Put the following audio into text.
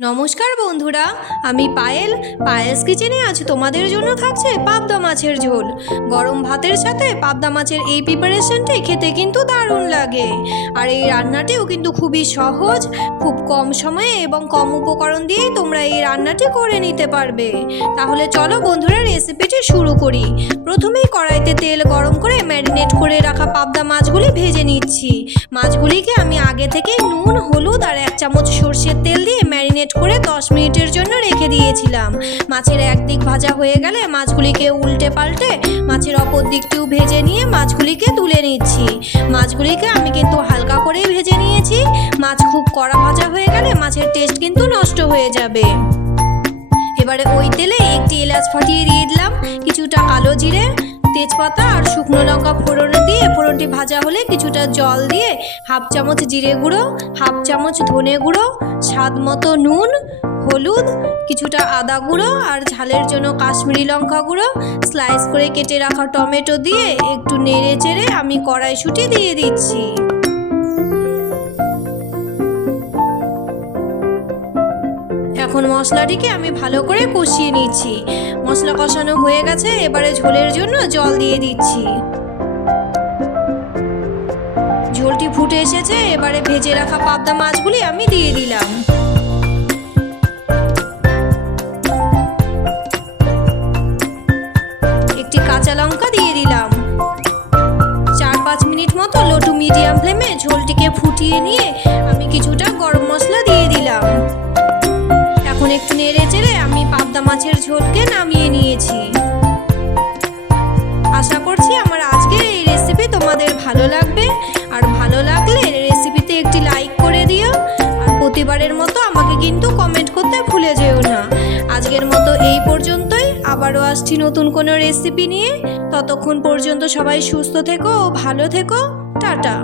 নমস্কার বন্ধুরা, আমি পায়েল। পায়েলস কিচেনে আজ তোমাদের জন্য থাকছে পাবদা মাছের ঝোল। গরম ভাতের সাথে পাবদা মাছের এই প্রিপারেশনটি খেতে কিন্তু দারুণ লাগে। আর এই রান্নাটিও কিন্তু খুবই সহজ, খুব কম সময়ে এবং কম উপকরণ দিয়েই তোমরা এই রান্নাটি করে নিতে পারবে। তাহলে চলো বন্ধুরা, রেসিপিটি শুরু করি। প্রথমেই কড়াইতে তেল গরম করে ম্যারিনেট করে রাখা পাবদা মাছগুলি ভেজে নিচ্ছি। মাছগুলিকে আমি আগে থেকে নুন, হলুদ আর 1 চামচ সর্ষের তেল দিয়ে ম্যারিনেট করে 10 মিনিটের জন্য রেখে দিয়েছিলাম। মাছের একদিক ভাজা হয়ে গেলে মাছগুলিকে উল্টে পাল্টে মাছের অপর দিকটিও ভেজে নিয়ে মাছগুলিকে তুলে নিচ্ছি। মাছগুলিকে আমি কিন্তু হালকা করেই ভেজে নিয়েছি। মাছ খুব কড়া ভাজা হয়ে গেলে মাছের টেস্ট কিন্তু নষ্ট হয়ে যাবে। এবারে ওই তেলে একটি এলাচ ফাটিয়ে দিয়ে দিলাম, কিছুটা কালো জিরে, তেজপাতা আর শুকনো লঙ্কা ফোড়ন দিয়ে ফোড়নটি ভাজা হলে কিছুটা জল দিয়ে 1/2 চামচ জিরে গুঁড়ো, 1/2 চামচ ধনে গুঁড়ো, স্বাদ মতো নুন, হলুদ, কিছুটা আদা গুঁড়ো আর ঝালের জন্য কাশ্মীরি লঙ্কা গুঁড়ো, স্লাইস করে কেটে রাখা টমেটো দিয়ে একটু নেড়ে চেড়ে আমি কড়াইশুঁটি দিয়ে দিচ্ছি। এখন মশলাটিকে আমি ভালো করে কষিয়ে নিচ্ছি। মশলা কষানো হয়ে গেছে, এবারে ঝোলের জন্য জল দিয়ে দিচ্ছি। ঝোলটি ফুটে এসেছে, এবারে ভেজে রাখা পাবদা মাছগুলি আমি দিয়ে দিলাম। একটি কাঁচা লঙ্কা দিয়ে দিলাম। 4-5 মিনিট মতো লো টু মিডিয়াম ফ্লেমে ঝোলটিকে ফুটিয়ে নিয়ে আমি কিছুটা গরম মশলা দিয়ে দিলাম। এখন একটু নেড়ে চেড়ে আমি পাবদা মাছের ঝোলকে নামিয়ে নিয়েছি। আশা করছি আমার আজকের এই রেসিপি তোমাদের ভালো লাগবে। আর ভালো লাগলে রেসিপিতে একটি লাইক করে দিও। আর প্রতিবারের মতো আমাকে কিন্তু কমেন্ট করতে ভুলে যেও না। আজকের মতো এই পর্যন্তই, আবারও আসছি নতুন কোনো রেসিপি নিয়ে। ততক্ষণ পর্যন্ত সবাই সুস্থ থেকো ও ভালো থেকো। টাটা।